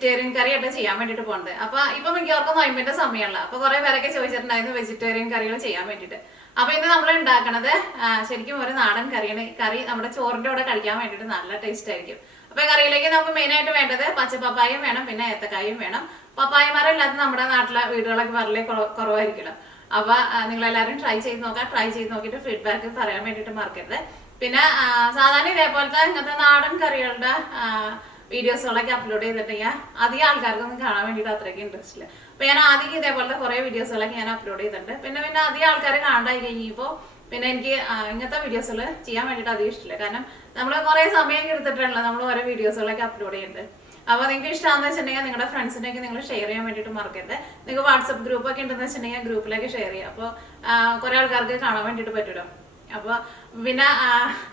Vegetarian കറിയായിട്ട് ചെയ്യാൻ വേണ്ടിയിട്ട് പോകുന്നത്. അപ്പൊ ഇപ്പൊ മിക്കവർക്കും നോയമ്പിന്റെ സമയമല്ല. അപ്പൊ കുറെ പേരൊക്കെ ചോദിച്ചിട്ടുണ്ടായിരുന്നു വെജിറ്റേറിയൻ കറികൾ ചെയ്യാൻ വേണ്ടിയിട്ട്. അപ്പൊ ഇന്ന് നമ്മൾ ഉണ്ടാക്കണത് ശരിക്കും ഒരു നാടൻ കറിയാണ്. കറി നമ്മുടെ ചോറിന്റെ കൂടെ കഴിക്കാൻ വേണ്ടിയിട്ട് നല്ല ടേസ്റ്റ് ആയിരിക്കും. അപ്പൊ കറിയിലേക്ക് നമുക്ക് മെയിൻ ആയിട്ട് വേണ്ടത് പച്ചപ്പപ്പായും വേണം, പിന്നെ ഏത്തക്കായും വേണം. പപ്പായ മരം ഇല്ലാത്ത നമ്മുടെ നാട്ടിലെ വീടുകളൊക്കെ വളരെ കുറവായിരിക്കുമല്ലോ. അപ്പൊ നിങ്ങൾ എല്ലാവരും ട്രൈ ചെയ്ത് നോക്കാം. ട്രൈ ചെയ്ത് നോക്കിയിട്ട് ഫീഡ്ബാക്ക് പറയാൻ വേണ്ടിയിട്ട് മറക്കരുത്. പിന്നെ സാധാരണ ഇതേപോലത്തെ ഇങ്ങനത്തെ നാടൻ കറികളുടെ വീഡിയോസുകളൊക്കെ അപ്ലോഡ് ചെയ്തിട്ടുണ്ടെങ്കിൽ അധികം ആൾക്കാർക്കൊന്നും കാണാൻ വേണ്ടിയിട്ട് അത്രയ്ക്ക് ഇൻട്രസ്റ്റ് ഇല്ല. അപ്പൊ ഞാൻ ആദ്യം ഇതേപോലത്തെ കുറെ വീഡിയോസുകളൊക്കെ ഞാൻ അപ്ലോഡ് ചെയ്തിട്ടുണ്ട്. പിന്നെ അധികം ആൾക്കാർ കാണാണ്ടായി കഴിഞ്ഞപ്പോൾ പിന്നെ എനിക്ക് ഇങ്ങനത്തെ വീഡിയോസുകൾ ചെയ്യാൻ വേണ്ടിയിട്ട് അധികം ഇഷ്ടമില്ല. കാരണം നമ്മൾ കുറെ സമയം എടുത്തിട്ടുണ്ടല്ലോ നമ്മൾ ഓരോ വീഡിയോസുകളൊക്കെ അപ്ലോഡ് ചെയ്യുന്നുണ്ട്. അപ്പൊ നിങ്ങൾക്ക് ഇഷ്ടമാണെന്ന് വെച്ചിട്ടുണ്ടെങ്കിൽ നിങ്ങളുടെ ഫ്രണ്ട്സിനൊക്കെ നിങ്ങൾ ഷെയർ ചെയ്യാൻ വേണ്ടിയിട്ട് മറക്കരുത്. നിങ്ങൾക്ക് വാട്സപ്പ് ഗ്രൂപ്പ് ഒക്കെ ഉണ്ടെന്ന് വെച്ചിട്ടുണ്ടെങ്കിൽ ഗ്രൂപ്പിലേക്ക് ഷെയർ ചെയ്യാം. അപ്പോൾ കുറെ ആൾക്കാർക്ക് കാണാൻ വേണ്ടിയിട്ട് പറ്റുമല്ലോ. അപ്പോൾ പിന്നെ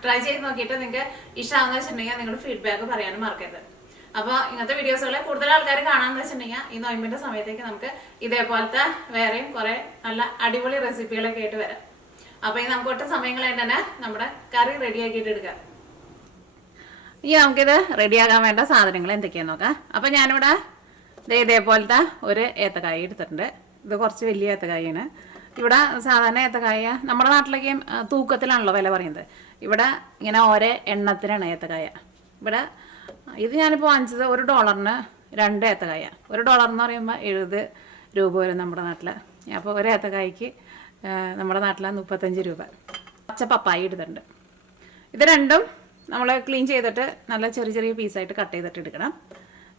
ട്രൈ ചെയ്ത് നോക്കിയിട്ട് നിങ്ങൾക്ക് ഇഷ്ടമാണെന്ന് വെച്ചിട്ടുണ്ടെങ്കിൽ നിങ്ങൾ ഫീഡ്ബാക്ക് പറയാനും മറക്കരുത്. അപ്പോൾ ഇങ്ങനത്തെ വീഡിയോസുകളെ കൂടുതൽ ആൾക്കാർ കാണാമെന്ന് വെച്ചിട്ടുണ്ടെങ്കിൽ ഈ നോയമ്പിന്റെ സമയത്തേക്ക് നമുക്ക് ഇതേപോലത്തെ വേറെയും കുറെ നല്ല അടിപൊളി റെസിപ്പികളൊക്കെ ആയിട്ട് വരാം. അപ്പൊ ഈ നമുക്ക് ഒട്ടും സമയങ്ങളായിട്ട് തന്നെ നമ്മുടെ കറി റെഡിയാക്കിയിട്ട് എടുക്കാം. ഈ നമുക്കിത് റെഡിയാക്കാൻ വേണ്ട സാധനങ്ങൾ എന്തൊക്കെയാന്ന് നോക്കാം. അപ്പൊ ഞാനിവിടെ ഇതേപോലത്തെ ഒരു ഏത്തക്കായ എടുത്തിട്ടുണ്ട്. ഇത് കുറച്ച് വലിയ ഏത്തക്കായാണ്. ഇവിടെ സാധാരണ ഏത്തക്കായ നമ്മുടെ നാട്ടിലേക്ക് തൂക്കത്തിലാണല്ലോ വില പറയുന്നത്. ഇവിടെ ഇങ്ങനെ ഓരോ എണ്ണത്തിനാണ് ഏത്തക്കായ. ഇവിടെ ഇത് ഞാനിപ്പോൾ വാങ്ങിച്ചത് $1 2 ഏത്തക്കായ. $1 എന്ന് പറയുമ്പോൾ 70 രൂപ വരും നമ്മുടെ നാട്ടിൽ. അപ്പോൾ ഒരു ഏത്തക്കായ്ക്ക് നമ്മുടെ നാട്ടിൽ 35 രൂപ. പച്ച പപ്പായ എടുത്തിട്ടുണ്ട്. ഇത് രണ്ടും നമ്മൾ ക്ലീൻ ചെയ്തിട്ട് നല്ല ചെറിയ പീസായിട്ട് കട്ട് ചെയ്തിട്ട് എടുക്കണം.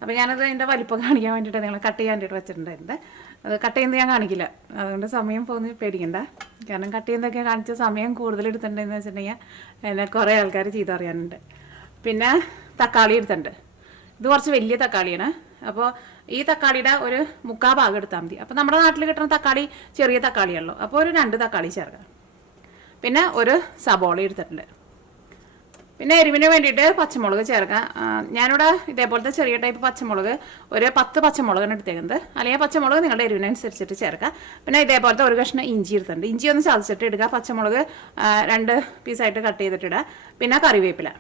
അപ്പോൾ ഞാനത് അതിൻ്റെ വലിപ്പം കാണിക്കാൻ വേണ്ടിയിട്ട് നിങ്ങൾ കട്ട് ചെയ്യാൻ വേണ്ടിയിട്ട് വെച്ചിട്ടുണ്ടായിരുന്നത്. അത് കട്ട് ചെയ്യുന്നത് ഞാൻ കാണിക്കില്ല. അതുകൊണ്ട് സമയം പോകുന്ന പേടിക്കണ്ട. കാരണം കട്ട് ചെയ്യുന്നതൊക്കെ കാണിച്ച സമയം കൂടുതൽ എടുത്തിട്ടുണ്ടെന്ന് വെച്ചിട്ടുണ്ടെങ്കിൽ എന്നെ കുറേ ആൾക്കാർ ചെയ്ത് അറിയാനുണ്ട്. പിന്നെ തക്കാളി എടുത്തിട്ടുണ്ട്. ഇത് കുറച്ച് വലിയ തക്കാളിയാണ്. അപ്പോൾ ഈ തക്കാളിയുടെ ഒരു 3/4 ഭാഗം എടുത്താൽ മതി. അപ്പോൾ നമ്മുടെ നാട്ടിൽ കിട്ടുന്ന തക്കാളി ചെറിയ തക്കാളിയാണല്ലോ. അപ്പോൾ ഒരു 2 തക്കാളി ചേർക്കാം. പിന്നെ ഒരു സബോള എടുത്തിട്ടുണ്ട്. പിന്നെ എരിവിന് വേണ്ടിയിട്ട് പച്ചമുളക് ചേർക്കാം. ഞാനിവിടെ ഇതേപോലത്തെ ചെറിയ ടൈപ്പ് പച്ചമുളക് ഒരു 10 പച്ചമുളകാണ് എടുത്തേക്കുന്നത്. അല്ലെങ്കിൽ പച്ചമുളക് നിങ്ങളുടെ എരിവിനനുസരിച്ചിട്ട് ചേർക്കാം. പിന്നെ ഇതേപോലത്തെ ഒരു കഷ്ണം ഇഞ്ചി എടുത്തിട്ടുണ്ട്. ഇഞ്ചി ഒന്ന് ചതച്ചിട്ട് ഇടുക. പച്ചമുളക് 2 പീസായിട്ട് കട്ട് ചെയ്തിട്ടിടുക. പിന്നെ കറിവേപ്പില.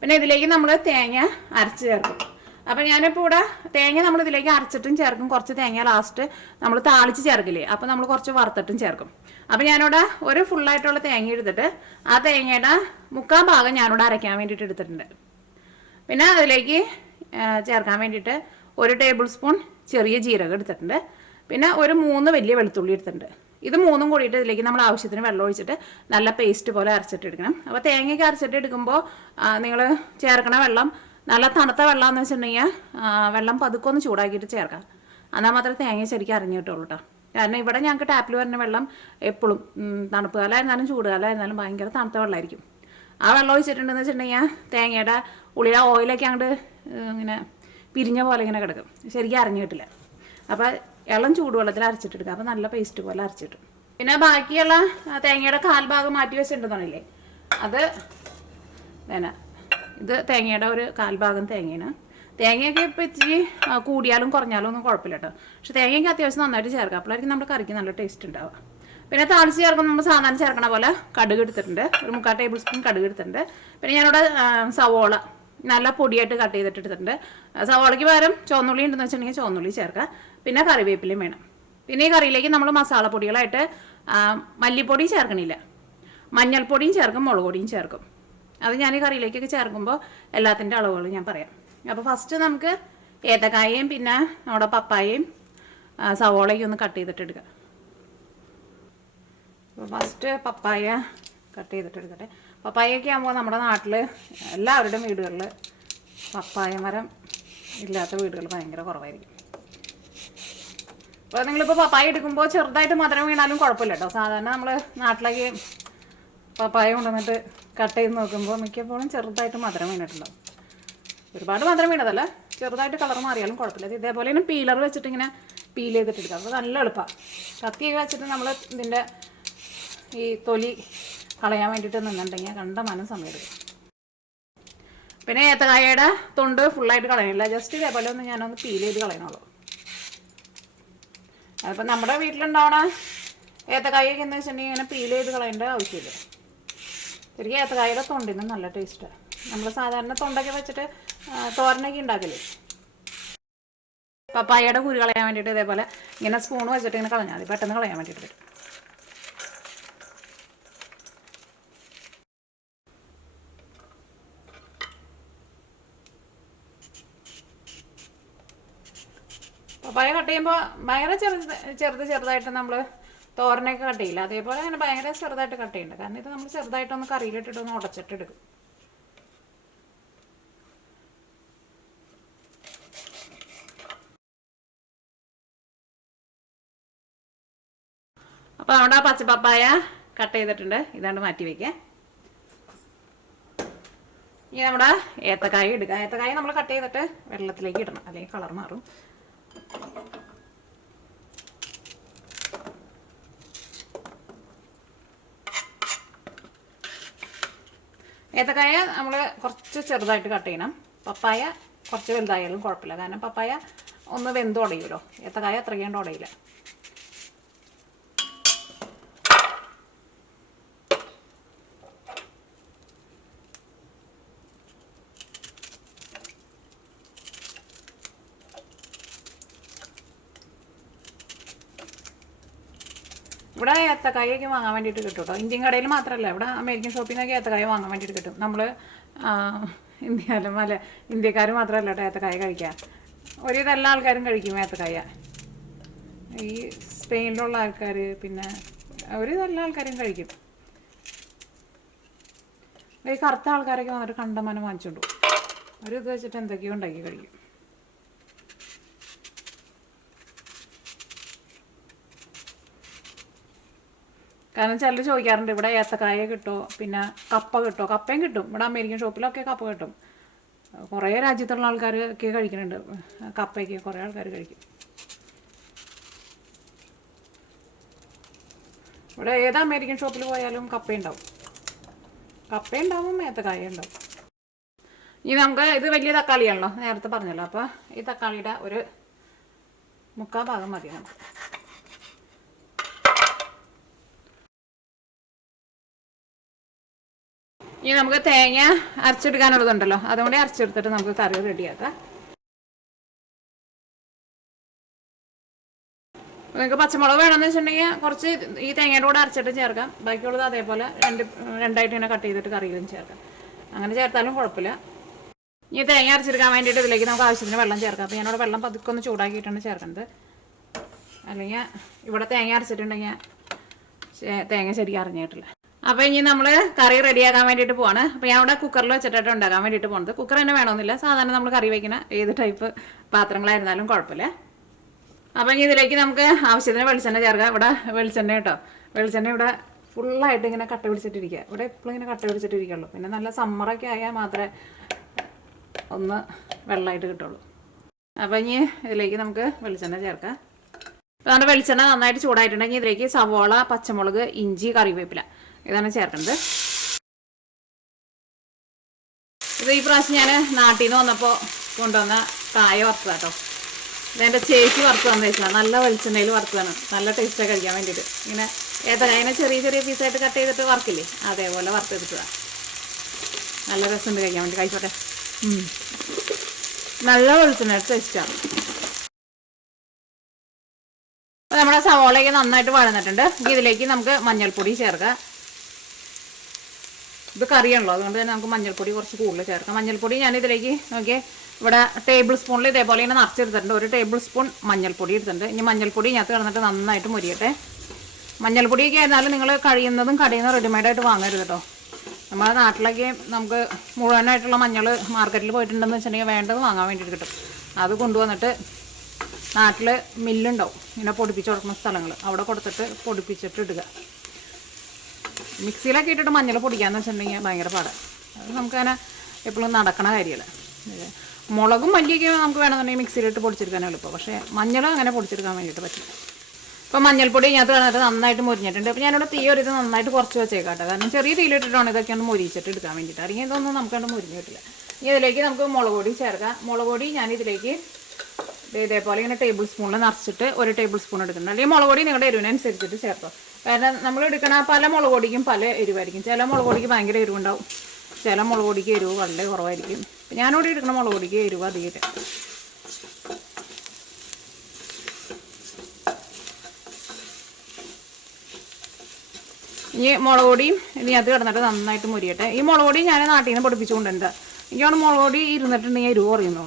പിന്നെ ഇതിലേക്ക് നമ്മൾ തേങ്ങ അരച്ച് ചേർക്കും. അപ്പം ഞാനിപ്പോൾ ഇവിടെ തേങ്ങ നമ്മൾ ഇതിലേക്ക് അരച്ചിട്ടും ചേർക്കും. കുറച്ച് തേങ്ങ ലാസ്റ്റ് നമ്മൾ താളിച്ച് ചേർക്കില്ലേ, അപ്പോൾ നമ്മൾ കുറച്ച് വറുത്തിട്ടും ചേർക്കും. അപ്പം ഞാനിവിടെ ഒരു ഫുള്ളായിട്ടുള്ള തേങ്ങ എടുത്തിട്ട് ആ തേങ്ങയുടെ 3/4 ഭാഗം ഞാനിവിടെ അരയ്ക്കാൻ വേണ്ടിയിട്ട് എടുത്തിട്ടുണ്ട്. പിന്നെ അതിലേക്ക് ചേർക്കാൻ വേണ്ടിയിട്ട് 1 ടേബിൾ സ്പൂൺ ചെറിയ ജീരകം എടുത്തിട്ടുണ്ട്. പിന്നെ ഒരു 3 വലിയ വെളുത്തുള്ളി എടുത്തിട്ടുണ്ട്. ഇത് 3ഉം കൂടിയിട്ട് ഇതിലേക്ക് നമ്മൾ ആവശ്യത്തിന് വെള്ളം ഒഴിച്ചിട്ട് നല്ല പേസ്റ്റ് പോലെ അരച്ചിട്ട് എടുക്കണം. അപ്പോൾ തേങ്ങയ്ക്ക് അരച്ചിട്ട് എടുക്കുമ്പോൾ നിങ്ങൾ ചേർക്കണ വെള്ളം നല്ല തണുത്ത വെള്ളമെന്ന് വെച്ചിട്ടുണ്ടെങ്കിൽ വെള്ളം പതുക്കൊന്ന് ചൂടാക്കിയിട്ട് ചേർക്കാം. എന്നാൽ മാത്രമേ തേങ്ങ ശരിക്കും അരിഞ്ഞു കിട്ടുള്ളൂ കേട്ടോ. കാരണം ഇവിടെ ഞങ്ങൾക്ക് ടാപ്പിൽ വരുന്ന വെള്ളം എപ്പോഴും തണുപ്പ് കാലമായിരുന്നാലും ചൂട് കാലമായിരുന്നാലും ഭയങ്കര തണുത്ത വെള്ളമായിരിക്കും. ആ വെള്ളം ഒഴിച്ചിട്ടുണ്ടെന്ന് വെച്ചിട്ടുണ്ടെങ്കിൽ തേങ്ങയുടെ ഉള്ളിലെ ഓയിലൊക്കെ അങ്ങോട്ട് ഇങ്ങനെ പിരിഞ്ഞ പോലെ ഇങ്ങനെ കിടക്കും. ശരിക്കും അരിഞ്ഞു കിട്ടില്ല. അപ്പോൾ ഇളം ചൂടുവെള്ളത്തിൽ അരച്ചിട്ടെടുക്കുക. അപ്പോൾ നല്ല പേസ്റ്റ് പോലെ അരച്ചിട്ടു. പിന്നെ ബാക്കിയുള്ള തേങ്ങയുടെ 1/4 ഭാഗം മാറ്റി വെച്ചിട്ടുണ്ടെന്നില്ലേ, അത് തന്നെ ഇത് തേങ്ങയുടെ ഒരു 1/4 ഭാഗം തേങ്ങയാണ്. തേങ്ങയൊക്കെ ഇപ്പോൾ ഇച്ചിരി കൂടിയാലും കുറഞ്ഞാലും ഒന്നും കുഴപ്പമില്ല കേട്ടോ. പക്ഷെ തേങ്ങയൊക്കെ അത്യാവശ്യം നന്നായിട്ട് ചേർക്കാം. അപ്പോഴായിരിക്കും നമ്മുടെ കറിക്ക് നല്ല ടേസ്റ്റ് ഉണ്ടാവുക. പിന്നെ താളിച്ച് ചേർക്കുമ്പോൾ നമ്മൾ സാധാരണ ചേർക്കണ പോലെ കടുക് എടുത്തിട്ടുണ്ട്. ഒരു 3/4 ടേബിൾ സ്പൂൺ കടുക് എടുത്തിട്ടുണ്ട്. പിന്നെ ഞാനിവിടെ സവോള നല്ല പൊടിയായിട്ട് കട്ട് ചെയ്തിട്ട് എടുത്തിട്ടുണ്ട്. സവോളയ്ക്ക് പകരം ചുവന്നുള്ളി ഉണ്ടെന്ന് വെച്ചിട്ടുണ്ടെങ്കിൽ ചുവന്നുള്ളി ചേർക്കുക. പിന്നെ കറിവേപ്പിലയും വേണം. പിന്നെ ഈ കറിയിലേക്ക് നമ്മൾ മസാലപ്പൊടികളായിട്ട് മല്ലിപ്പൊടി ചേർക്കണില്ല, മഞ്ഞൾപ്പൊടിയും ചേർക്കും, മുളക് പൊടിയും ചേർക്കും. അത് ഞാൻ ഈ കറിയിലേക്കൊക്കെ ചേർക്കുമ്പോൾ എല്ലാത്തിൻ്റെ അളവുകൾ ഞാൻ പറയാം. അപ്പോൾ ഫസ്റ്റ് നമുക്ക് ഏത്തക്കായയും പിന്നെ നമ്മുടെ പപ്പായയും സവോളയും ഒന്ന് കട്ട് ചെയ്തിട്ട് എടുക്കാം. അപ്പോൾ ഫസ്റ്റ് പപ്പായ കട്ട് ചെയ്തിട്ട് എടുക്കട്ടെ. പപ്പായൊക്കെ ആകുമ്പോൾ നമ്മുടെ നാട്ടിൽ എല്ലാവരുടെയും വീടുകളിൽ പപ്പായ മരം ഇല്ലാത്ത വീടുകൾ ഭയങ്കര കുറവായിരിക്കും. അപ്പോൾ നിങ്ങളിപ്പോൾ പപ്പായ എടുക്കുമ്പോൾ ചെറുതായിട്ട് മധുരം വീണാലും കുഴപ്പമില്ല കേട്ടോ. സാധാരണ നമ്മൾ നാട്ടിലേക്ക് പപ്പായ കൊണ്ടുവന്നിട്ട് കട്ട് ചെയ്ത് നോക്കുമ്പോൾ മിക്കപ്പോഴും ചെറുതായിട്ട് മധുരം വീണിട്ടുണ്ടാവും. ഒരുപാട് മധുരം വീണതല്ല, ചെറുതായിട്ട് കളർ മാറിയാലും കുഴപ്പമില്ല. ഇതേപോലെ തന്നെ പീലർ വെച്ചിട്ട് ഇങ്ങനെ പീൽ ചെയ്തിട്ട് എടുക്കാം. അപ്പോൾ നല്ല എളുപ്പമാണ്. കത്തിയൊക്കെ വെച്ചിട്ട് നമ്മൾ ഇതിൻ്റെ ഈ തൊലി കളയാൻ വേണ്ടിയിട്ട് നിന്നുണ്ടെങ്കിൽ കണ്ടമാനം സമയം എടുക്കും. പിന്നെ ഏത്തക്കായയുടെ തൊണ്ട് ഫുള്ളായിട്ട് കളയണില്ല, ജസ്റ്റ് ഇതേപോലെ ഒന്ന് ഞാനൊന്ന് പീൽ ചെയ്ത് കളയണുള്ളൂ. അതിപ്പോൾ നമ്മുടെ വീട്ടിലുണ്ടാവണ ഏത്തക്കായൊക്കെ എന്ന് വെച്ചിട്ടുണ്ടെങ്കിൽ ഇങ്ങനെ പീൽ ചെയ്ത് കളയേണ്ട ആവശ്യമില്ല. ശരിക്കും ഏത്തക്കായയുടെ തൊണ്ടിന് നല്ല ടേസ്റ്റാണ്. നമ്മൾ സാധാരണ തൊണ്ടൊക്കെ വെച്ചിട്ട് തോരനൊക്കെ ഉണ്ടാക്കില്ലേ, പപ്പായയുടെ കുരു കളയാൻ വേണ്ടിയിട്ട് ഇതേപോലെ ഇങ്ങനെ സ്പൂൺ വെച്ചിട്ട് ഇങ്ങനെ കളഞ്ഞാൽ മതി, പെട്ടെന്ന് കളയാൻ വേണ്ടിയിട്ട് പറ്റും. പപ്പായ കട്ട് ചെയ്യുമ്പോൾ ഭയങ്കര ചെറുതായിട്ട് നമ്മൾ തോരനൊക്കെ കട്ട് ചെയ്യില്ല, അതേപോലെ അങ്ങനെ ഭയങ്കര ചെറുതായിട്ട് കട്ട് ചെയ്യുന്നുണ്ട്. കാരണം ഇത് നമ്മൾ ചെറുതായിട്ടൊന്ന് കറിയിലിട്ടിട്ടൊന്ന് ഉടച്ചിട്ടെടുക്കും. അപ്പോൾ അവിടെ ആ പച്ചപ്പപ്പായ കട്ട് ചെയ്തിട്ടുണ്ട്, ഇതാണ്ട് മാറ്റി വയ്ക്കുക. ഇനി നമ്മുടെ ഏത്തക്കായ എടുക്കുക. ഏത്തക്കായ നമ്മൾ കട്ട് ചെയ്തിട്ട് വെള്ളത്തിലേക്ക് ഇടണം, അല്ലെങ്കിൽ കളർ മാറും. ഏത്തക്കായ നമ്മൾ കുറച്ച് ചെറുതായിട്ട് കട്ട് ചെയ്യണം. പപ്പായ കുറച്ച് വലുതായാലും കുഴപ്പമില്ല, കാരണം പപ്പായ ഒന്ന് വെന്ത് ഉടയുമല്ലോ, ഏത്തക്കായ അത്രയ്ക്ക് ഉടയില്ല. ഇവിടെ ഏത്തക്കായൊക്കെ വാങ്ങാൻ വേണ്ടിയിട്ട് കിട്ടും കേട്ടോ. ഇന്ത്യൻ കടയിൽ മാത്രമല്ല, ഇവിടെ അമേരിക്കൻ ഷോപ്പിൽ നിന്നൊക്കെ ഏത്തക്കായ വാങ്ങാൻ വേണ്ടിയിട്ട് കിട്ടും. നമ്മൾ ഇന്ത്യക്കാർ മാത്രമല്ല കേട്ടോ ഏത്തക്കായ കഴിക്കുക, ഒരുവിധം എല്ലാ ആൾക്കാരും കഴിക്കും ഏത്തക്കായ. ഈ സ്പെയിനിലുള്ള ആൾക്കാർ, പിന്നെ ഒരുവിധം എല്ലാ ആൾക്കാരും കഴിക്കും. ഈ കറുത്ത ആൾക്കാരൊക്കെ വന്നിട്ട് കണ്ടമാനം വാങ്ങിച്ചുകൊണ്ടു ഒരു ഇത് വെച്ചിട്ട് എന്തൊക്കെയോ ഉണ്ടാക്കി കഴിക്കും. കാരണം ചിലർ ചോദിക്കാറുണ്ട് ഇവിടെ ഏത്തക്കായ കിട്ടുമോ, പിന്നെ കപ്പ കിട്ടുമോ. കപ്പയും കിട്ടും ഇവിടെ, അമേരിക്കൻ ഷോപ്പിലൊക്കെ കപ്പ കിട്ടും. കുറേ രാജ്യത്തുള്ള ആൾക്കാരൊക്കെ കഴിക്കുന്നുണ്ട് കപ്പയൊക്കെ, കുറേ ആൾക്കാർ കഴിക്കും. ഇവിടെ ഏത് അമേരിക്കൻ ഷോപ്പിൽ പോയാലും കപ്പയുണ്ടാവും, ഏത്തക്കായ ഉണ്ടാവും. ഇനി നമുക്ക് ഇത് വലിയ തക്കാളിയാണല്ലോ, നേരത്തെ പറഞ്ഞല്ലോ. അപ്പോൾ ഈ തക്കാളിയുടെ ഒരു 3/4 ഭാഗം മതി നമുക്ക്. ഇനി നമുക്ക് തേങ്ങ അരച്ചെടുക്കാനുള്ളതുണ്ടല്ലോ, അതുകൊണ്ട് അരച്ചെടുത്തിട്ട് നമുക്ക് കറി റെഡിയാക്കാം. നിങ്ങൾക്ക് പച്ചമുളക് വേണമെന്ന് വെച്ചിട്ടുണ്ടെങ്കിൽ കുറച്ച് ഈ തേങ്ങയുടെ കൂടെ അരച്ചിട്ട് ചേർക്കാം, ബാക്കിയുള്ളത് അതേപോലെ രണ്ടായിട്ട് ഇങ്ങനെ കട്ട് ചെയ്തിട്ട് കറിയിലും ചേർക്കാം. അങ്ങനെ ചേർത്താലും കുഴപ്പമില്ല. ഇനി തേങ്ങ അരച്ചെടുക്കാൻ വേണ്ടിയിട്ട് ഇതിലേക്ക് നമുക്ക് ആവശ്യത്തിന് വെള്ളം ചേർക്കാം. അപ്പോൾ ഞാനിവിടെ വെള്ളം പതുക്കെ ഒന്ന് ചൂടാക്കിയിട്ടാണ് ചേർക്കുന്നത്, അല്ലെങ്കിൽ ഇവിടെ തേങ്ങ അരച്ചിട്ടുണ്ടെങ്കിൽ തേങ്ങ ശരിക്കും അറിഞ്ഞിട്ടില്ല. അപ്പോൾ ഇനി നമ്മൾ കറി റെഡിയാക്കാൻ വേണ്ടിയിട്ട് പോവാണ്. അപ്പോൾ ഞാൻ ഇവിടെ കുക്കറിൽ വെച്ചിട്ടാണ് ഉണ്ടാക്കാൻ വേണ്ടിയിട്ട് പോകുന്നത്. കുക്കർ തന്നെ വേണമെന്നില്ല, സാധാരണ നമ്മൾ കറി വയ്ക്കുന്ന ഏത് ടൈപ്പ് പാത്രങ്ങളായിരുന്നാലും കുഴപ്പമില്ല. അപ്പോൾ ഇനി ഇതിലേക്ക് നമുക്ക് ആവശ്യത്തിന് വെളിച്ചെണ്ണ ചേർക്കാം. ഇവിടെ വെളിച്ചെണ്ണ കേട്ടോ, വെളിച്ചെണ്ണ ഇവിടെ ഫുള്ളായിട്ട് ഇങ്ങനെ കട്ട പിടിച്ചിട്ടിരിക്കുക. ഇവിടെ എപ്പോഴും ഇങ്ങനെ കട്ട പിടിച്ചിട്ടിരിക്കുള്ളൂ. പിന്നെ നല്ല സമ്മറൊക്കെ ആയാൽ മാത്രമേ ഒന്ന് വെള്ളമായിട്ട് കിട്ടുള്ളൂ. അപ്പോൾ ഇനി ഇതിലേക്ക് നമുക്ക് വെളിച്ചെണ്ണ ചേർക്കാം. അതുകൊണ്ട് വെളിച്ചെണ്ണ നന്നായിട്ട് ചൂടായിട്ടുണ്ടെങ്കിൽ ഇതിലേക്ക് സവോള, പച്ചമുളക്, ഇഞ്ചി, കറിവേപ്പില ഇതാണ് ചേർക്കുന്നത്. ഇത് ഈ പ്രാവശ്യം ഞാൻ നാട്ടിൽ നിന്ന് വന്നപ്പോൾ കൊണ്ടുവന്ന കായ വറുത്തതാട്ടോ. ഇതെൻ്റെ ചേച്ചി വറുത്ത് തന്നു വെച്ചാൽ നല്ല വെളിച്ചെണ്ണയിൽ വറുത്തതാണ്, നല്ല ടേസ്റ്റായി കഴിക്കാൻ വേണ്ടിയിട്ട്. ഇങ്ങനെ ഏത്തക്കായനെ ചെറിയ ചെറിയ പീസായിട്ട് കട്ട് ചെയ്തിട്ട് വറക്കില്ലേ, അതേപോലെ വറുത്തെടുത്തതാണ്. നല്ല രസമുണ്ട് കഴിക്കാൻ വേണ്ടി. കഴിച്ചോട്ടെ, നല്ല വെളിച്ചെണ്ണ ടേസ്റ്റാണ്. അപ്പോൾ നമ്മുടെ സവോളയൊക്കെ നന്നായിട്ട് വഴന്നിട്ടുണ്ട്. ഇതിലേക്ക് നമുക്ക് മഞ്ഞൾപ്പൊടി ചേർക്കാം. ഇത് കറിയാണല്ലോ, അതുകൊണ്ട് തന്നെ നമുക്ക് മഞ്ഞൾപ്പൊടി കുറച്ച് കൂടുതൽ ചേർക്കാം. മഞ്ഞൾപ്പൊടി ഞാനിതിലേക്ക് നോക്കിയേ, ഇവിടെ ടേബിൾ സ്പൂണിൽ ഇതേപോലെ ഇങ്ങനെ നിറച്ചെടുത്തിട്ടുണ്ട്. 1 ടേബിൾ സ്പൂൺ മഞ്ഞൾപ്പൊടി എടുത്തിട്ടുണ്ട്. ഇനി മഞ്ഞൾപ്പൊടി ഇതിനകത്ത് കിടന്നിട്ട് നന്നായിട്ട് മുരിയട്ടെ. മഞ്ഞൾപ്പൊടിയൊക്കെ ആയിരുന്നാലും നിങ്ങൾ കഴിയുന്നതും കടയിൽ നിന്ന് റെഡിമെയ്ഡായിട്ട് വാങ്ങരുത് കേട്ടോ. നമ്മുടെ നാട്ടിലൊക്കെ നമുക്ക് മുഴുവനായിട്ടുള്ള മഞ്ഞൾ മാർക്കറ്റിൽ പോയിട്ടുണ്ടെന്ന് വെച്ചിട്ടുണ്ടെങ്കിൽ വേണ്ടത് വാങ്ങാൻ വേണ്ടിയിട്ട് കിട്ടും. അത് കൊണ്ടുവന്നിട്ട് നാട്ടിൽ മില്ലുണ്ടാവും ഇങ്ങനെ പൊടിപ്പിച്ച് കൊടുക്കുന്ന സ്ഥലങ്ങൾ, അവിടെ കൊടുത്തിട്ട് പൊടിപ്പിച്ചിട്ട് ഇടുക. മിക്സിയിലൊക്കെ ഇട്ടിട്ട് മഞ്ഞൾ പൊടിക്കാന്ന് വെച്ചിട്ടുണ്ടെങ്കിൽ ഭയങ്കര പാടാണ്. അത് നമുക്കങ്ങനെ എപ്പോഴും നടക്കണ കാര്യമല്ല. മുളകും മല്ലിയൊക്കെ നമുക്ക് വേണമെന്നുണ്ടെങ്കിൽ മിക്സിയിലിട്ട് പൊടിച്ചെടുക്കാൻ എളുപ്പം, പക്ഷേ മഞ്ഞളും അങ്ങനെ പൊടിച്ചെടുക്കാൻ വേണ്ടിയിട്ട് പറ്റില്ല. ഇപ്പോൾ മഞ്ഞൾപ്പൊടി ഇതിനകത്ത് കിടന്നിട്ട് നന്നായിട്ട് മുരിഞ്ഞിട്ടുണ്ട്. അപ്പോൾ ഞാനിവിടെ തീ ഒരു ഇത് നന്നായിട്ട് കുറച്ച് വെച്ചേക്കാട്ടെ, കാരണം ചെറിയ തീയിലിട്ടിട്ടാണ് ഇതൊക്കെ ഒന്ന് മുരിച്ചിട്ട് എടുക്കാൻ വേണ്ടിയിട്ട്. അല്ലെങ്കിൽ ഇതൊന്നും നമുക്കത് മുരിഞ്ഞ് കിട്ടില്ല. ഇനി ഇതിലേക്ക് നമുക്ക് മുളക് പൊടി ചേർക്കാം. മുളക് പൊടി ഞാനിതിലേക്ക് ഇതേപോലെ ഇങ്ങനെ ടേബിൾ സ്പൂണിൽ നിറച്ചിട്ട് 1 ടേബിൾ സ്പൂൺ എടുക്കുന്നുണ്ട്. അല്ലെങ്കിൽ മുളക് പൊടി നിങ്ങളുടെ എരിവിനനുസരിച്ചിട്ട് ചേർത്തോ. കാരണം നമ്മൾ എടുക്കണ പല മുളക് പൊടിക്കും പല എരിവായിരിക്കും. ചില മുളക് പൊടിക്ക് ഭയങ്കര എരിവുണ്ടാവും, ചില മുളക് പൊടിക്ക് എരിവ് വളരെ കുറവായിരിക്കും. ഞാനിവിടെ എടുക്കുന്ന മുളക് പൊടിക്ക് എരിവ് അധികം. ഈ മുളക് പൊടിയും ഇനി അത് കിടന്നിട്ട് നന്നായിട്ട് മുരിയട്ടെ. ഈ മുളക് പൊടി ഞാൻ നാട്ടിൽ നിന്ന് പൊടിപ്പിച്ചുകൊണ്ടുണ്ട്. എനിക്കാണ് മുളക് പൊടി ഇരുന്നിട്ടുണ്ടെങ്കിൽ എരിവ് കുറയുന്നു.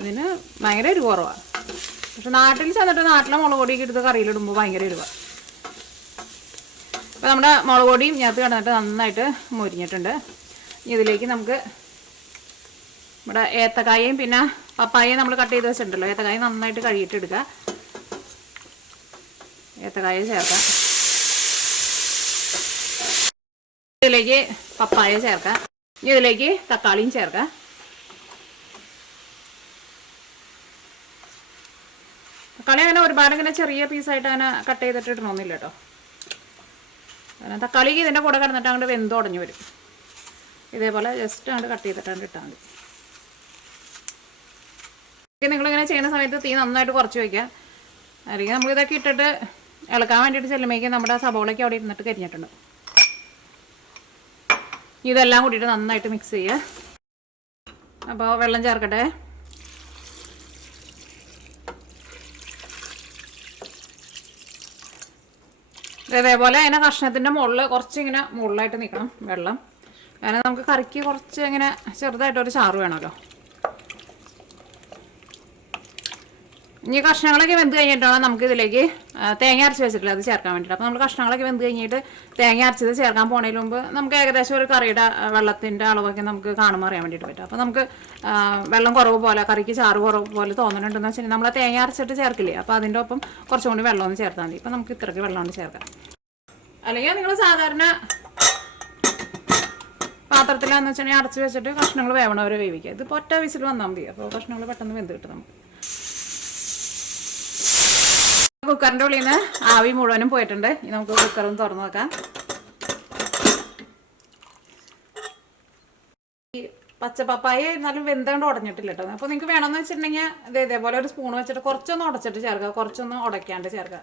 ഇതിന് ഭയങ്കര എരിവ് കുറവാണ്. പക്ഷെ നാട്ടിൽ ചെന്നിട്ട് നാട്ടിലെ മുളക് പൊടിയൊക്കെ എടുത്ത് കറിയിലിടുമ്പോൾ ഭയങ്കര എരിവാണ്. അപ്പോൾ നമ്മുടെ മുളക് പൊടിയും ഇതിനകത്ത് കിടന്നിട്ട് നന്നായിട്ട് മുരിഞ്ഞിട്ടുണ്ട്. ഇതിലേക്ക് നമുക്ക് ഇവിടെ ഏത്തക്കായയും പിന്നെ പപ്പായയും നമ്മൾ കട്ട് ചെയ്ത് വെച്ചിട്ടുണ്ടല്ലോ, ഏത്തക്കായ നന്നായിട്ട് കഴുകിയിട്ട് എടുക്കുക. ഏത്തക്കായ ചേർക്കാം. ഇതിലേക്ക് പപ്പായ ചേർക്കാം. ഇതിലേക്ക് തക്കാളിയും ചേർക്കാം. തക്കാളി അങ്ങനെ ഒരുപാട് ഇങ്ങനെ ചെറിയ പീസായിട്ട് അങ്ങനെ കട്ട് ചെയ്തിട്ട് ഇടണമെന്നില്ല കേട്ടോ. കാരണം തക്കാളിക്ക് ഇതിൻ്റെ കൂടെ കിടന്നിട്ട് അങ്ങോട്ട് വെന്തുടഞ്ഞു വരും. ഇതേപോലെ ജസ്റ്റ് അങ്ങോട്ട് കട്ട് ചെയ്തിട്ടാണ്ട് ഇട്ടാൽ മതി. നിങ്ങളിങ്ങനെ ചെയ്യുന്ന സമയത്ത് തീ നന്നായിട്ട് കുറച്ച് വയ്ക്കുക. അല്ലെങ്കിൽ നമ്മളിതൊക്കെ ഇട്ടിട്ട് ഇളക്കാൻ വേണ്ടിയിട്ട് ചെല്ലുമ്പോഴേക്കും നമ്മുടെ സബോളയ്ക്ക് അവിടെ ഇരുന്നിട്ട് കരിഞ്ഞിട്ടുണ്ട്. ഇതെല്ലാം കൂടിയിട്ട് നന്നായിട്ട് മിക്സ് ചെയ്യുക. അപ്പോൾ വെള്ളം ചേർക്കട്ടെ. ഇതേപോലെ അതിനെ കഷ്ണത്തിൻ്റെ മുകളിൽ കുറച്ചിങ്ങനെ മുകളിലായിട്ട് നിൽക്കണം വെള്ളം. കാരണം നമുക്ക് കറിക്ക് കുറച്ച് ഇങ്ങനെ ചെറുതായിട്ടൊരു ചാറ് വേണമല്ലോ. ഇനി കഷ്ണങ്ങളൊക്കെ വെന്ത് കഴിഞ്ഞിട്ടാണ് നമുക്ക് ഇതിലേക്ക് തേങ്ങ അരച്ച് വെച്ചിട്ടില്ല അത് ചേർക്കാൻ വേണ്ടിയിട്ട്. അപ്പോൾ നമ്മൾ കഷ്ണങ്ങളൊക്കെ വെന്ത് കഴിഞ്ഞിട്ട് തേങ്ങ അരച്ചത് ചേർക്കാൻ പോണതിന് മുമ്പ് നമുക്ക് ഏകദേശം ഒരു കറിയുടെ വെള്ളത്തിൻ്റെ അളവൊക്കെ നമുക്ക് കാണുമ്പോൾ അറിയാൻ വേണ്ടിയിട്ട് പറ്റും. അപ്പോൾ നമുക്ക് വെള്ളം കുറവ് പോലെ, കറിക്ക് ചാറ് കുറവ് പോലെ തോന്നുന്നുണ്ടെന്ന് വെച്ചാൽ നമ്മൾ തേങ്ങ അരച്ചിട്ട് ചേർക്കില്ലേ, അപ്പോൾ അതിൻ്റെ ഒപ്പം കുറച്ചും കൂടി വെള്ളം ഒന്ന് ചേർത്താൽ മതി. ഇപ്പോൾ നമുക്ക് ഇത്രയ്ക്ക് വെള്ളം കൊണ്ട് ചേർക്കാം. അല്ലെങ്കിൽ നിങ്ങൾ സാധാരണ പാത്രത്തിലാണെന്ന് വെച്ചിട്ടുണ്ടെങ്കിൽ അടച്ച് വെച്ചിട്ട് കഷ്ണങ്ങൾ വേവണവരെ വേവിക്കുക. ഇത് ഒറ്റ വിസിൽ വന്നാൽ മതി. അപ്പോൾ കഷ്ണങ്ങൾ പെട്ടെന്ന് വെന്ത് കിട്ടും നമുക്ക്. കുക്കറിൻ്റെ ഉള്ളിൽ നിന്ന് ആവി മുഴുവനും പോയിട്ടുണ്ട്. ഇനി നമുക്ക് കുക്കറും തുറന്ന് നോക്കാം. ഈ പച്ചപ്പപ്പായ എന്നാലും വെന്തകൊണ്ട് ഉടഞ്ഞിട്ടില്ല കേട്ടോ. അപ്പോൾ നിങ്ങൾക്ക് വേണമെന്ന് വെച്ചിട്ടുണ്ടെങ്കിൽ ഇതേപോലെ ഒരു സ്പൂൺ വെച്ചിട്ട് കുറച്ചൊന്ന് ഉടച്ചിട്ട് ചേർക്കുക, കുറച്ചൊന്ന് ഉടയ്ക്കാണ്ട് ചേർക്കുക.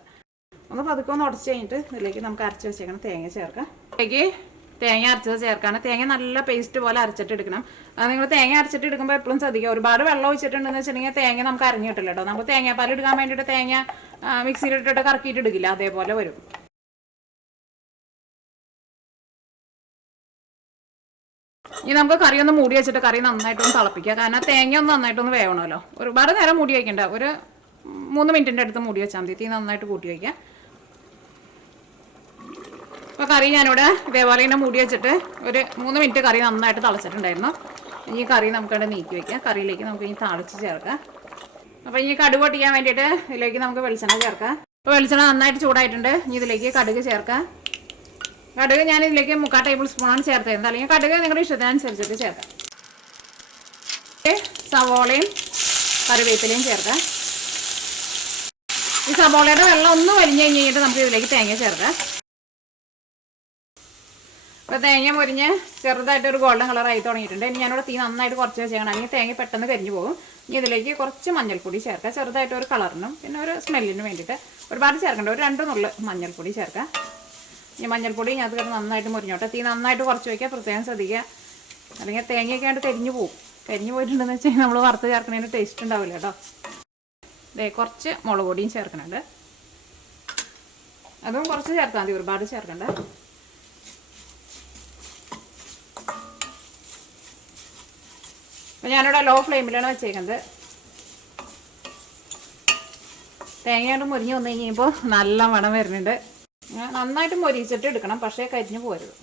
ഒന്ന് പതുക്കെ ഒന്ന് ഉടച്ച് കഴിഞ്ഞിട്ട് ഇതിലേക്ക് നമുക്ക് അരച്ച് വെച്ചേക്കണം തേങ്ങ ചേർക്കാം. ഇതിലേക്ക് തേങ്ങ അരച്ചത് ചേർക്കാണ്. തേങ്ങ നല്ല പേസ്റ്റ് പോലെ അരച്ചിട്ട് എടുക്കണം. നിങ്ങൾ തേങ്ങ അരച്ചിട്ട് എടുക്കുമ്പോൾ എപ്പോഴും ശ്രദ്ധിക്കുക, ഒരുപാട് വെള്ളം ഒഴിച്ചിട്ടുണ്ടെന്ന് വെച്ചിട്ടുണ്ടെങ്കിൽ തേങ്ങ നമുക്ക് അരഞ്ഞു കിട്ടില്ല കേട്ടോ. നമുക്ക് തേങ്ങാപ്പാൽ എടുക്കാൻ വേണ്ടിയിട്ട് തേങ്ങ മിക്സിയിലിട്ടിട്ട് കറക്കിയിട്ട് എടുക്കില്ല, അതേപോലെ വരും. ഇനി നമുക്ക് കറി ഒന്ന് മൂടി വെച്ചിട്ട് കറി നന്നായിട്ടൊന്ന് തിളപ്പിക്കുക. കാരണം തേങ്ങ ഒന്ന് നന്നായിട്ടൊന്ന് വേവണമല്ലോ. ഒരുപാട് നേരം മൂടി വയ്ക്കണ്ട, ഒരു 3 മിനിറ്റിൻ്റെ അടുത്ത് മൂടി വെച്ചാൽ മതി. തീ നന്നായിട്ട് കൂട്ടി വയ്ക്കുക. അപ്പോൾ കറി ഞാനിവിടെ ഇതേപോലെ ഇങ്ങനെ മൂടി വെച്ചിട്ട് ഒരു 3 മിനിറ്റ് കറി നന്നായിട്ട് തിളച്ചിട്ടുണ്ടായിരുന്നു. ഇനി കറി നമുക്കവിടെ നീക്കി വയ്ക്കാം. കറിയിലേക്ക് നമുക്ക് ഇനി താളിച്ച് ചേർക്കാം. അപ്പോൾ ഇനി കടുക് പൊട്ടിക്കാൻ വേണ്ടിയിട്ട് ഇതിലേക്ക് നമുക്ക് വെളിച്ചെണ്ണ ചേർക്കാം. അപ്പോൾ വെളിച്ചെണ്ണ നന്നായിട്ട് ചൂടായിട്ടുണ്ട്. ഇനി ഇതിലേക്ക് കടുക് ചേർക്കാം. കടുക് ഞാൻ ഇതിലേക്ക് 3/4 ടേബിൾ സ്പൂണാണ് ചേർത്തിരുന്നത്. അല്ലെങ്കിൽ കടുക് നിങ്ങളുടെ ഇഷ്ടത്തിനനുസരിച്ചിട്ട് ചേർക്കാം. സവോളയും കറിവേപ്പിലയും ചേർക്കാം. ഈ സവോളയുടെ വെള്ളം ഒന്ന് വലിഞ്ഞ് കഴിഞ്ഞിട്ട് നമുക്ക് ഇതിലേക്ക് തേങ്ങ ചേർക്കാം. അപ്പോൾ തേങ്ങ മുരിഞ്ഞ് ചെറുതായിട്ടൊരു ഗോൾഡൻ കളറായി തുടങ്ങിയിട്ടുണ്ട്. ഇനി ഞാനിവിടെ തീ നന്നായിട്ട് കുറച്ച് വെച്ചേക്കണം, അല്ലെങ്കിൽ തേങ്ങ പെട്ടെന്ന് കരിഞ്ഞു പോകും. ഇനി ഇതിലേക്ക് കുറച്ച് മഞ്ഞൾപ്പൊടി ചേർക്കാം, ചെറുതായിട്ട് ഒരു കളറിനും പിന്നെ ഒരു സ്മെല്ലിനും വേണ്ടിയിട്ട്. ഒരുപാട് ചേർക്കണ്ട, ഒരു 2 നുള്ള് മഞ്ഞൾപ്പൊടി ചേർക്കാം. ഇനി മഞ്ഞൾപ്പൊടി അത് കിടന്ന് നന്നായിട്ട് മുരിഞ്ഞോട്ടെ. തീ നന്നായിട്ട് കുറച്ച് വയ്ക്കുക, പ്രത്യേകം ശ്രദ്ധിക്കുക, അല്ലെങ്കിൽ തേങ്ങയൊക്കെ ആയിട്ട് കരിഞ്ഞു പോകും. കരിഞ്ഞു പോയിട്ടുണ്ടെന്ന് വെച്ചാൽ നമ്മൾ വറുത്ത് ചേർക്കുന്നതിന് ടേസ്റ്റ് ഉണ്ടാവില്ല കേട്ടോ. ഇതേ കുറച്ച് മുളക് പൊടിയും ചേർക്കുന്നുണ്ട്. അതും കുറച്ച് ചേർത്താൽ മതി, ഒരുപാട് ചേർക്കണ്ട. അപ്പോൾ ഞാനിവിടെ ലോ ഫ്ലെയിമിലാണ് വെച്ചേക്കുന്നത്. തേങ്ങയോട് മുരിഞ്ഞ് വന്നു കഴിയുമ്പോൾ നല്ല മണം വരുന്നുണ്ട്. നന്നായിട്ട് മൊരിച്ചിട്ട് എടുക്കണം, പക്ഷേ കരിഞ്ഞു പോരുത്.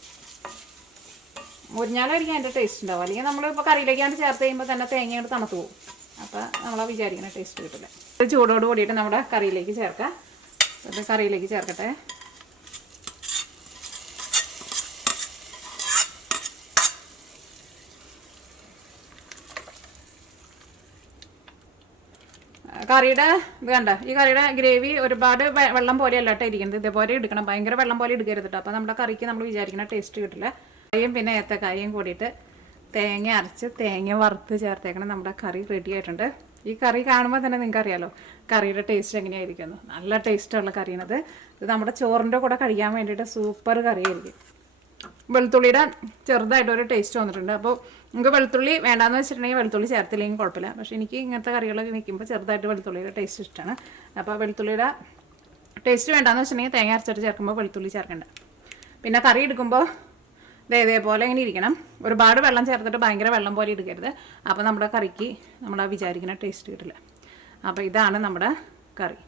മുരിഞ്ഞാലായിരിക്കും അതിൻ്റെ ടേസ്റ്റ് ഉണ്ടാവും. അല്ലെങ്കിൽ നമ്മളിപ്പോൾ കറിയിലേക്കാണ്ട് ചേർത്ത് കഴിയുമ്പോൾ തന്നെ തേങ്ങയോട് തണുത്ത് പോകും. അപ്പോൾ നമ്മൾ വിചാരിക്കുന്ന ടേസ്റ്റ് കിട്ടില്ല. ചൂടോട് കൂടിയിട്ട് നമ്മുടെ കറിയിലേക്ക് ചേർക്കാം. അത് കറിയിലേക്ക് ചേർക്കട്ടെ. കറിയുടെ ഇത് കണ്ട, ഈ കറിയുടെ ഗ്രേവി ഒരുപാട് വെള്ളം പോലെയല്ല കേട്ടോ ഇരിക്കുന്നത്. ഇതേപോലെ എടുക്കണം, ഭയങ്കര വെള്ളം പോലെ എടുക്കരുത് കേട്ടോ. അപ്പോൾ നമ്മുടെ കറിക്ക് നമ്മൾ വിചാരിക്കുന്ന ടേസ്റ്റ് കിട്ടില്ല. കായും പിന്നെ ഏത്തക്കായും കൂടിയിട്ട് തേങ്ങ അരച്ച് തേങ്ങ വറുത്ത് ചേർത്തേക്കണം. നമ്മുടെ കറി റെഡി ആയിട്ടുണ്ട്. ഈ കറി കാണുമ്പോൾ തന്നെ നിങ്ങൾക്ക് അറിയാലോ കറിയുടെ ടേസ്റ്റ് എങ്ങനെയായിരിക്കുന്നു. നല്ല ടേസ്റ്റുള്ള കറിയാണത്. ഇത് നമ്മുടെ ചോറിൻ്റെ കൂടെ കഴിക്കാൻ വേണ്ടിയിട്ട് സൂപ്പർ കറിയായിരിക്കും. വെളുത്തുള്ളിയുടെ ചെറുതായിട്ടൊരു ടേസ്റ്റ് വന്നിട്ടുണ്ട്. അപ്പോൾ നിങ്ങൾക്ക് വെളുത്തുള്ളി വേണ്ടാന്ന് വെച്ചിട്ടുണ്ടെങ്കിൽ വെളുത്തുള്ളി ചേർത്തില്ലെങ്കിൽ കുഴപ്പമില്ല. പക്ഷേ എനിക്ക് ഇങ്ങനത്തെ കറികളൊക്കെ നിൽക്കുമ്പോൾ ചെറുതായിട്ട് വെളുത്തുള്ളിയുടെ ടേസ്റ്റ് ഇഷ്ടമാണ്. അപ്പോൾ വെളുത്തുള്ളിയുടെ ടേസ്റ്റ് വേണ്ടാന്ന് വെച്ചിട്ടുണ്ടെങ്കിൽ തേങ്ങ അരച്ചിട്ട് ചേർക്കുമ്പോൾ വെളുത്തുള്ളി ചേർക്കണ്ട. പിന്നെ കറി എടുക്കുമ്പോൾ ഇതേപോലെ ഇങ്ങനെ ഇരിക്കണം. ഒരുപാട് വെള്ളം ചേർത്തിട്ട് ഭയങ്കര വെള്ളം പോലെ എടുക്കരുത്. അപ്പോൾ നമ്മുടെ കറിക്ക് നമ്മൾ വിചാരിക്കുന്ന ടേസ്റ്റ് കിട്ടില്ല. അപ്പോൾ ഇതാണ് നമ്മുടെ കറി.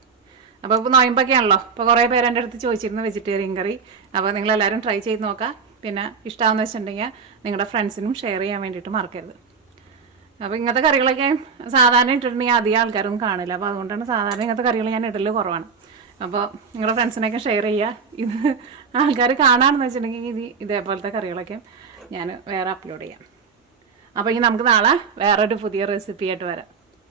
അപ്പോൾ ഇപ്പോൾ നോയമ്പൊക്കെയാണല്ലോ. അപ്പോൾ കുറേ പേര് എൻ്റെ അടുത്ത് ചോദിച്ചിരുന്നു വെജിറ്റേറിയൻ കറി. അപ്പോൾ നിങ്ങളെല്ലാവരും ട്രൈ ചെയ്ത് നോക്കാം. പിന്നെ ഇഷ്ടമാണെന്ന് വെച്ചിട്ടുണ്ടെങ്കിൽ നിങ്ങളുടെ ഫ്രണ്ട്സിനും ഷെയർ ചെയ്യാൻ വേണ്ടിയിട്ട് മറക്കരുത്. അപ്പോൾ ഇങ്ങനത്തെ കറികളൊക്കെ സാധാരണ ഇട്ടിട്ടുണ്ടെങ്കിൽ അധികം ആൾക്കാരൊന്നും കാണില്ല. അപ്പോൾ അതുകൊണ്ടാണ് സാധാരണ ഇങ്ങനത്തെ കറികൾ ഞാൻ ഇടൽ കുറവാണ്. അപ്പോൾ നിങ്ങളുടെ ഫ്രണ്ട്സിനൊക്കെ ഷെയർ ചെയ്യുക. ഇത് ആൾക്കാർ കാണാമെന്ന് വെച്ചിട്ടുണ്ടെങ്കിൽ ഇതേപോലത്തെ കറികളൊക്കെ ഞാൻ വേറെ അപ്ലോഡ് ചെയ്യാം. അപ്പോൾ ഇനി നമുക്ക് നാളെ വേറൊരു പുതിയ റെസിപ്പി ആയിട്ട് വരാം.